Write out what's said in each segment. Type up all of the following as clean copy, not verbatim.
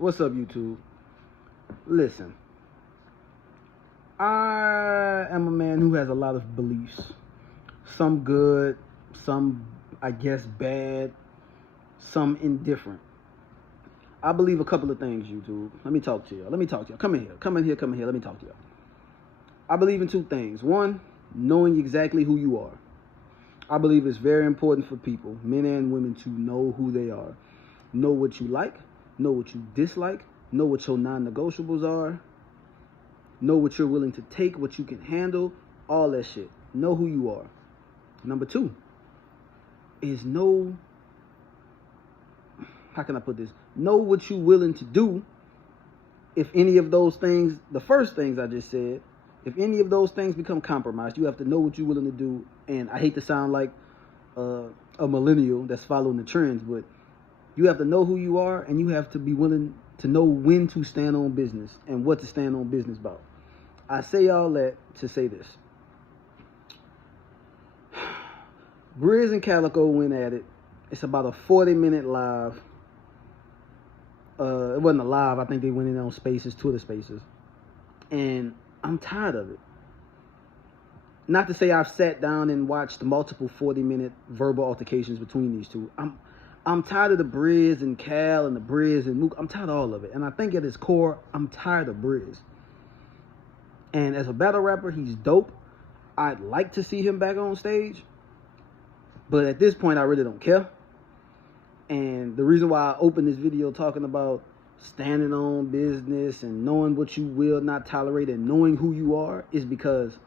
What's up, YouTube? Listen, I am a man who has a lot of beliefs. Some good, some, I guess, bad, some indifferent. I believe a couple of things, YouTube. Let me talk to y'all. Come in here. Let me talk to y'all. I believe in two things. One, knowing exactly who you are. I believe it's very important for people, men and women, to know who they are. Know what you like, know what you dislike, know what your non-negotiables are, know what you're willing to take, what you can handle, all that shit. Know who you are. Number two is know, how can I put this? Know what you're willing to do if any of those things, the first things I just said, if any of those things become compromised. You have to know what you're willing to do. And I hate to sound like a millennial that's following the trends, but you have to know who you are, and you have to be willing to know when to stand on business and what to stand on business about. I say all that to say this. Brizz and Calico went at it. It's about a 40-minute live. It wasn't a live. I think they went in on Spaces, Twitter Spaces. And I'm tired of it. Not to say I've sat down and watched multiple 40-minute verbal altercations between these two. I'm tired of the Brizz and Cal and the Brizz and Mook. I'm tired of all of it. And I think at its core, I'm tired of Brizz. And as a battle rapper, he's dope. I'd like to see him back on stage. But at this point, I really don't care. And the reason why I opened this video talking about standing on business and knowing what you will not tolerate and knowing who you are is because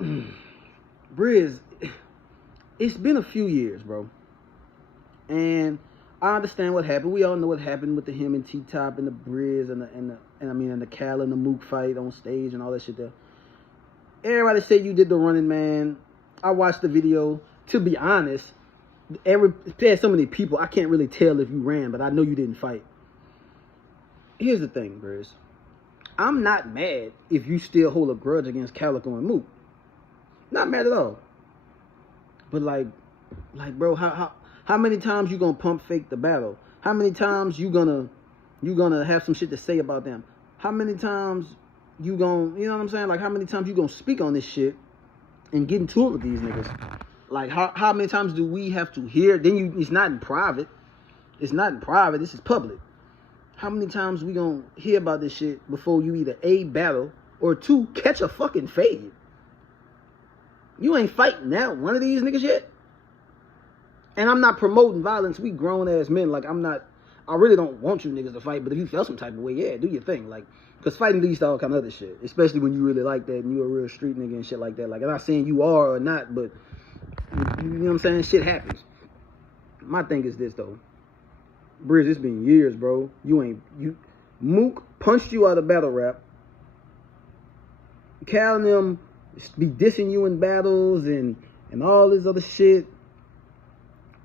Brizz, it's been a few years, bro. And I understand what happened. We all know what happened with the him and T-Top and the Brizz and the Cal and the Mook fight on stage and all that shit there. Everybody said you did the Running Man. I watched the video. To be honest, there's so many people, I can't really tell if you ran, but I know you didn't fight. Here's the thing, Brizz. I'm not mad if you still hold a grudge against Calico and Mook. Not mad at all. But like, bro, how many times you gonna pump fake the battle? How many times you gonna have some shit to say about them? How many times you gonna, you know what I'm saying? Like, how many times you gonna speak on this shit and get into it with these niggas? Like, how many times do we have to hear? Then it's not in private. It's not in private. This is public. How many times we gonna hear about this shit before you either A, battle, or two, catch a fucking fade? You ain't fighting now one of these niggas yet. And I'm not promoting violence. We grown ass men. Like, I really don't want you niggas to fight. But if you feel some type of way, yeah, do your thing. Like, because fighting leads to all kind of other shit. Especially when you really like that and you're a real street nigga and shit like that. Like, I'm not saying you are or not, but you know what I'm saying? Shit happens. My thing is this, though. Brizz, it's been years, bro. Mook punched you out of battle rap. Cal and them be dissing you in battles and all this other shit.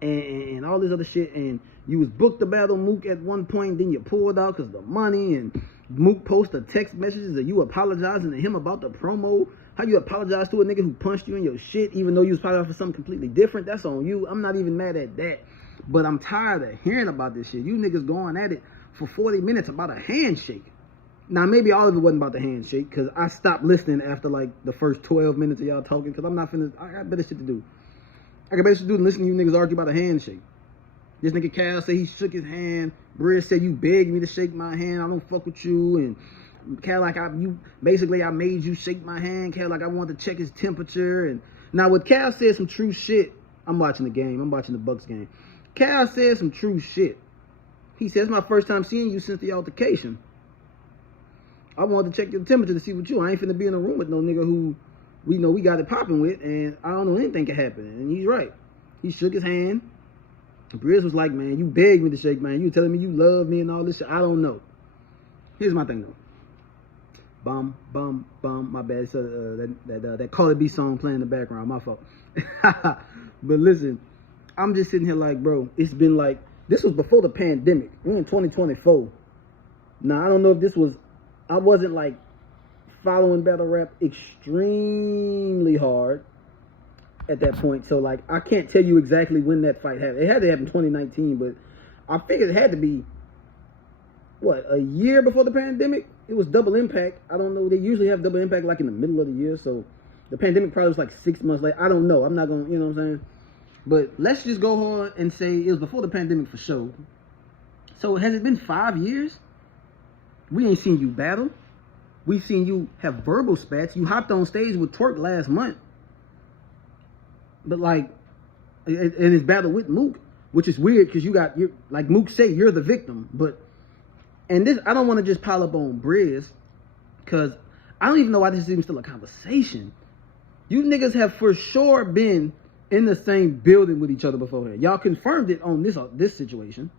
And all this other shit. And you was booked to battle Mook at one point. Then you pulled out because of the money. And Mook posted text messages of you apologizing to him about the promo. How you apologize to a nigga who punched you in your shit, even though you was apologizing for something completely different. That's on you. I'm not even mad at that. But I'm tired of hearing about this shit. You niggas going at it for 40 minutes about a handshake. Now, maybe all of it wasn't about the handshake, because I stopped listening after, like, the first 12 minutes of y'all talking, because I'm not finna, I got better shit to do. I got better shit to do than listening to you niggas argue about a handshake. This nigga Cal said he shook his hand. Brizz said you begged me to shake my hand. I don't fuck with you. And Cal, like, I made you shake my hand. Cal, like, I wanted to check his temperature. And now, what Cal said some true shit. I'm watching the game. I'm watching the Bucks game. Cal said some true shit. He says, it's my first time seeing you since the altercation. I wanted to check your temperature to see what you. I ain't finna be in a room with no nigga who we know we got it popping with, and I don't know anything can happen. And he's right. He shook his hand. Brizz was like, man, you begged me to shake, man. You telling me you love me and all this shit. I don't know. Here's my thing, though. Bum, bum, bum. My bad. So, that Cardi B song playing in the background. My fault. But listen, I'm just sitting here like, bro, it's been like, this was before the pandemic. We're in 2024. Now, I don't know if this was, I wasn't like following battle rap extremely hard at that point. So, like, I can't tell you exactly when that fight happened. It had to happen in 2019, but I figured it had to be what, a year before the pandemic. It was Double Impact. I don't know. They usually have Double Impact like in the middle of the year. So the pandemic probably was like 6 months later. I don't know. I'm not going to, you know what I'm saying? But let's just go on and say it was before the pandemic for sure. So has it been 5 years? We ain't seen you battle. We've seen you have verbal spats. You hopped on stage with Twerk last month. But like, and his battle with Mook, which is weird because you're like Mook say, you're the victim. But, and this, I don't want to just pile up on Brizz because I don't even know why this is even still a conversation. You niggas have for sure been in the same building with each other beforehand. Y'all confirmed it on this situation.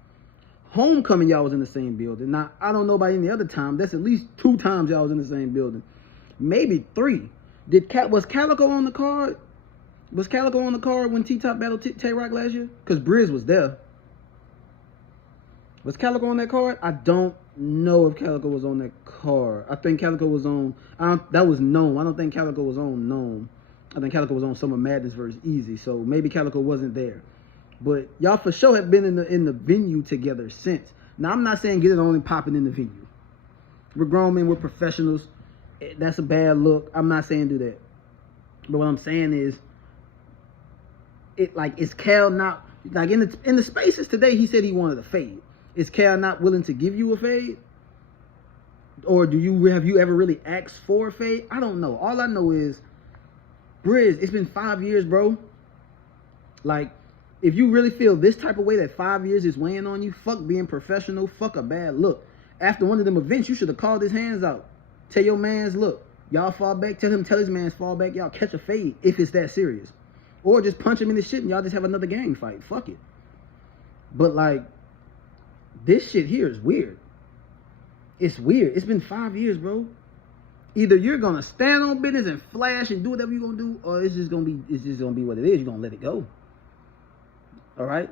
Homecoming, y'all was in the same building. Now, I don't know about any other time. That's at least 2 times y'all was in the same building. Maybe 3. Was Calico on the card? Was Calico on the card when T-Top battled Tay-Rock last year? Because Brizz was there. Was Calico on that card? I don't know if Calico was on that card. I think Calico was on... that was Gnome. I don't think Calico was on Gnome. I think Calico was on Summer Madness versus Easy. So maybe Calico wasn't there. But y'all for sure have been in the venue together since. Now, I'm not saying get it only popping in the venue. We're grown men. We're professionals. That's a bad look. I'm not saying do that. But what I'm saying is, is Cal not, like in the spaces today, he said he wanted a fade. Is Cal not willing to give you a fade? Or have you ever really asked for a fade? I don't know. All I know is, Brizz, it's been 5 years, bro. Like, if you really feel this type of way that 5 years is weighing on you, fuck being professional, fuck a bad look. After one of them events, you should have called his hands out. Tell your mans, look, y'all fall back. Tell his mans fall back. Y'all catch a fade if it's that serious. Or just punch him in the shit and y'all just have another gang fight. Fuck it. But like, this shit here is weird. It's weird. It's been 5 years, bro. Either you're gonna stand on business and flash and do whatever you're gonna do, or it's just gonna be what it is. You're gonna let it go. All right?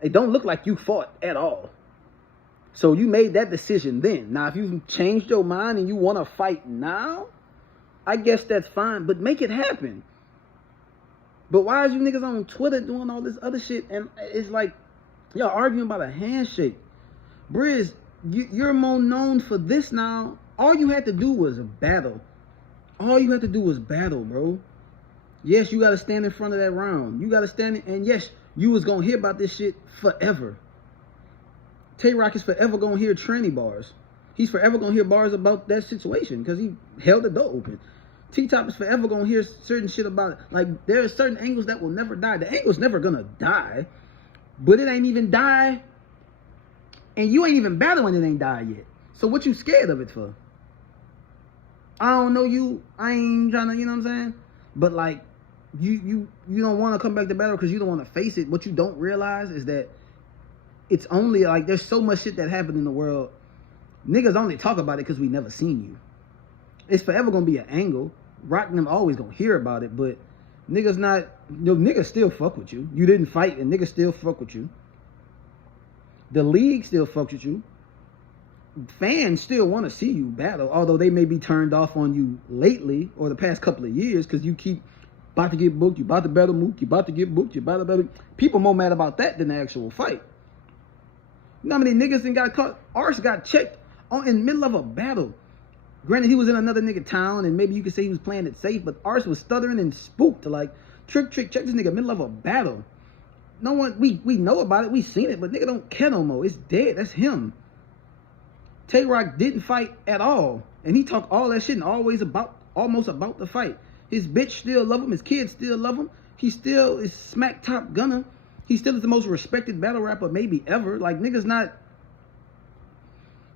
It don't look like you fought at all. So you made that decision then. Now, if you've changed your mind and you want to fight now, I guess that's fine. But make it happen. But why is you niggas on Twitter doing all this other shit? And it's like, y'all arguing about a handshake. Brizz, you're more known for this now. All you had to do was battle. All you had to do was battle, bro. Yes, you got to stand in front of that round. You got to stand in, and yes, you was going to hear about this shit forever. Tay-Rock is forever going to hear tranny bars. He's forever going to hear bars about that situation because he held the door open. T-Top is forever going to hear certain shit about it. Like, there are certain angles that will never die. The angle's never going to die, but it ain't even die. And you ain't even battling it ain't died yet. So what you scared of it for? I don't know you. I ain't trying to, you know what I'm saying? But like, you don't want to come back to battle because you don't want to face it. What you don't realize is that it's only like there's so much shit that happened in the world. Niggas only talk about it because we never seen you. It's forever gonna be an angle. Rock and them always gonna hear about it, but niggas not. Niggas still fuck with you. You didn't fight, and niggas still fuck with you. The league still fucks with you. Fans still want to see you battle, although they may be turned off on you lately or the past couple of years because you keep about to get booked, you about to battle Mook, you about to get booked, you about to battle. People more mad about that than the actual fight. You know how many niggas that got caught? Arse got checked in the middle of a battle. Granted, he was in another nigga town, and maybe you could say he was playing it safe, but Arse was stuttering and spooked to like, trick, check this nigga middle of a battle. No one, we know about it, we seen it, but nigga don't care no more. It's dead, that's him. Tay-Rock didn't fight at all, and he talked all that shit and always almost about the fight. His bitch still love him, his kids still love him. He still is smack top gunner. He still is the most respected battle rapper maybe ever. Like, niggas not...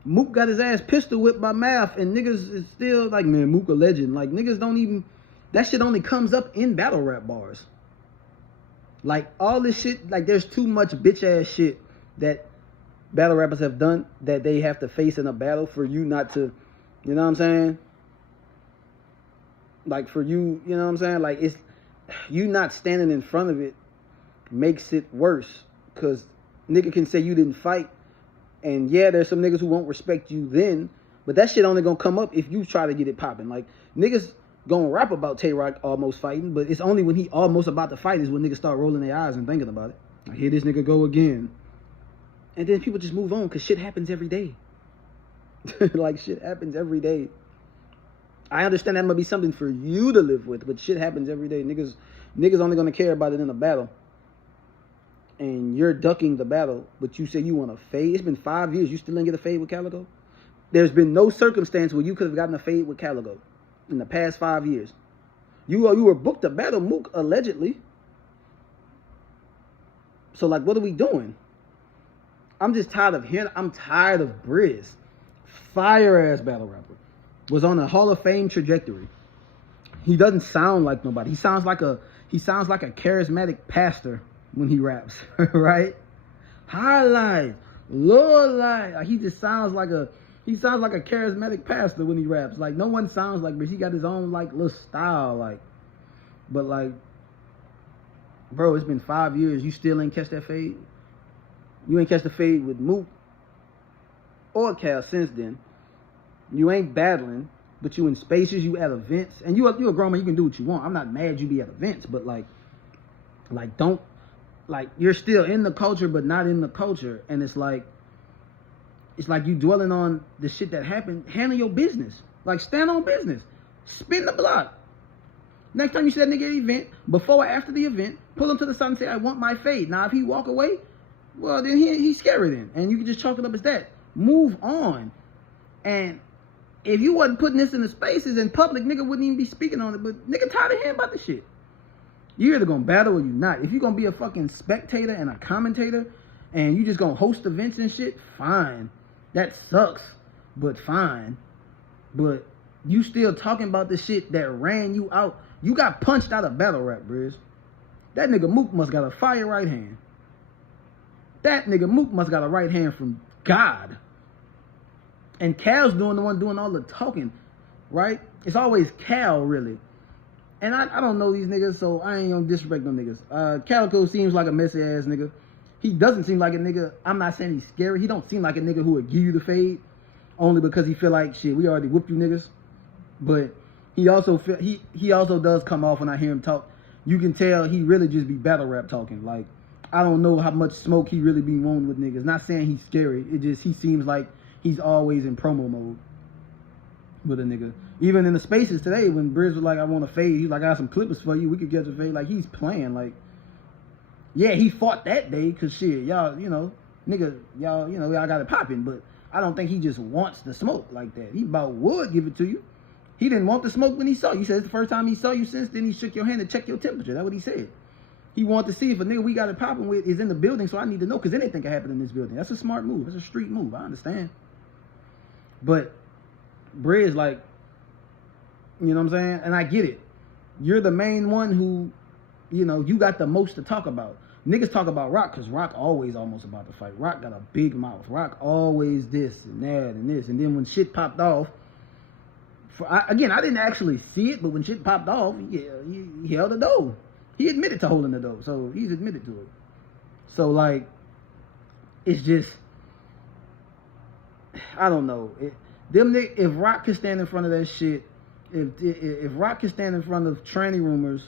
Mook got his ass pistol whipped by Math, and niggas is still like, man, Mook a legend. Like, niggas don't even... That shit only comes up in battle rap bars. Like, all this shit, like, there's too much bitch-ass shit that battle rappers have done that they have to face in a battle for you not to... You know what I'm saying? Like, for you, you know what I'm saying? Like, it's... You not standing in front of it makes it worse. Because nigga can say you didn't fight. And yeah, there's some niggas who won't respect you then. But that shit only gonna come up if you try to get it popping. Like, niggas gonna rap about Tay-Rock almost fighting. But it's only when he almost about to fight is when niggas start rolling their eyes and thinking about it. I hear this nigga go again. And then people just move on because shit happens every day. Like, shit happens every day. I understand that might be something for you to live with, but shit happens every day. Niggas only gonna care about it in a battle. And you're ducking the battle, but you say you want a fade. It's been 5 years. You still didn't get a fade with Calico? There's been no circumstance where you could have gotten a fade with Calico in the past 5 years. You were booked a battle, Mook, allegedly. So, like, what are we doing? I'm just tired of him. I'm tired of Brizz. Fire-ass battle rapper. Was on a Hall of Fame trajectory. He doesn't sound like nobody. He sounds like a charismatic pastor when he raps, right? Highlight, low light. He just sounds like a charismatic pastor when he raps. Like, no one sounds like, but he got his own like little style, like. But like, bro, it's been 5 years. You still ain't catch that fade. You ain't catch the fade with Mook or Cal since then. You ain't battling, but you in spaces, you at events, and you a grown man. You can do what you want. I'm not mad you be at events, but like don't, like, you're still in the culture, but not in the culture, and it's like you dwelling on the shit that happened. Handle your business. Like, stand on business. Spin the block. Next time you see that nigga at an event, before or after the event, pull him to the side and say, I want my fade. Now, if he walk away, well, then he's scary then, and you can just chalk it up as that. Move on. And if you wasn't putting this in the spaces in public, nigga wouldn't even be speaking on it. But nigga tired of hearing about this shit. You either gonna battle or you not. If you gonna be a fucking spectator and a commentator, and you just gonna host events and shit, fine. That sucks, but fine. But you still talking about the shit that ran you out. You got punched out of battle rap, Brizz. That nigga Mook must got a fire right hand. That nigga Mook must got a right hand from God. And Cal's the one doing all the talking, right? It's always Cal, really. And I don't know these niggas, so I ain't gonna disrespect them niggas. Calico seems like a messy ass nigga. He doesn't seem like a nigga. I'm not saying he's scary. He don't seem like a nigga who would give you the fade only because he feel like, shit, we already whooped you niggas. But he also does come off when I hear him talk. You can tell he really just be battle rap talking. Like, I don't know how much smoke he really be wanting with niggas. Not saying he's scary. It just, he seems like he's always in promo mode with a nigga. Even in the spaces today, when Brizz was like, I want a fade, he's like, I got some clippers for you. We could get a fade. Like, he's playing. Like, yeah, he fought that day because shit, y'all, you know, nigga, y'all, you know, y'all got it popping. But I don't think he just wants the smoke like that. He about would give it to you. He didn't want the smoke when he saw you. He said it's the first time he saw you since then he shook your hand to check your temperature. That's what he said. He wanted to see if a nigga we got it popping with is in the building, so I need to know, because anything can happen in this building. That's a smart move. That's a street move. I understand. But Brizz, like, you know what I'm saying? And I get it. You're the main one who, you know, you got the most to talk about. Niggas talk about Rock because Rock always almost about to fight. Rock got a big mouth. Rock always this and that and this. And then when shit popped off, I didn't actually see it, but when shit popped off, he held the door. He admitted to holding the door, so he's admitted to it. So, like, it's just, I don't know. If Rock could stand in front of that shit, if Rock could stand in front of tranny rumors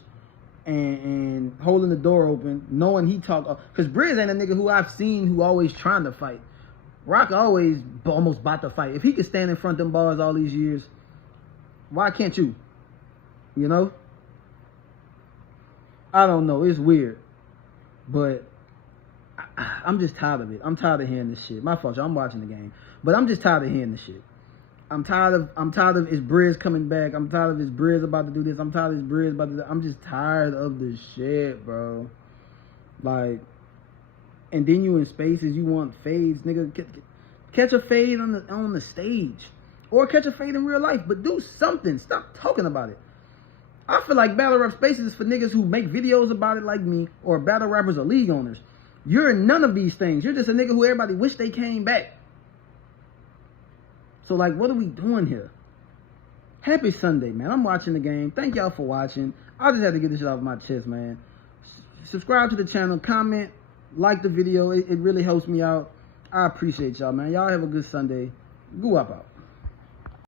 and holding the door open, knowing he talk, because Brizz ain't a nigga who I've seen who always trying to fight. Rock always almost about to fight. If he could stand in front of them bars all these years, why can't you? You know? I don't know. It's weird. But I'm just tired of it. I'm tired of hearing this shit. My fault, y'all. I'm watching the game. But I'm just tired of hearing this shit. I'm tired of his Brizz coming back. I'm tired of his Brizz about to do this. I'm tired of his Brizz about to do that. I'm just tired of this shit, bro. Like, and then you in spaces, you want fades, nigga. Catch a fade on the stage. Or catch a fade in real life. But do something. Stop talking about it. I feel like battle rap spaces is for niggas who make videos about it like me, or battle rappers or league owners. You're none of these things. You're just a nigga who everybody wish they came back. So, like, what are we doing here? Happy Sunday, man. I'm watching the game. Thank y'all for watching. I just had to get this shit off my chest, man. Subscribe to the channel. Comment. Like the video. It really helps me out. I appreciate y'all, man. Y'all have a good Sunday. Go up out.